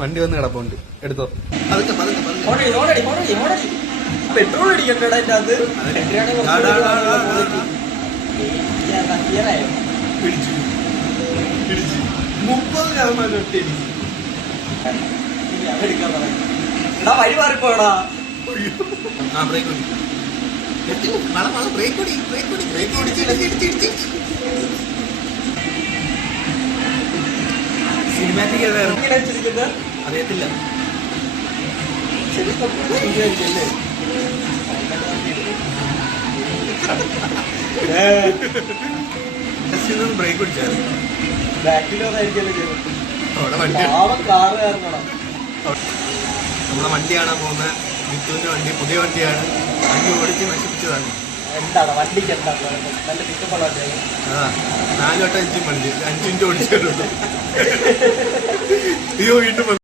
വണ്ടി വന്ന് കിടപ്പുണ്ട്, എടുത്തോ. പെട്രോൾ അടിക്കണ്ടടാ എന്റെ അത്. പിടിച്ചു 30% ഒറ്റ വഴി മാറിപ്പോടാ. ബ്രേക്ക് സിനിമാറ്റിക് അറിയത്തില്ല. ബ്രേക്ക് പിടിച്ചായിരുന്നു. നമ്മളെ വണ്ടി കാണാൻ പോകുന്ന വിത്തുവിന്റെ വണ്ടി, പുതിയ വണ്ടിയാണ്. വണ്ടി ഓടിച്ച് നശിപ്പിച്ചതാണ്. എന്താണ് വണ്ടിക്ക് എന്താണ് നല്ല പിക്കപ്പുള്ള വണ്ടിയാണ്. അതാ 4 വട്ടം 5 മിനിറ്റ് ഓടിച്ചിട്ടുണ്ട്. അയ്യോ വീണ്ടും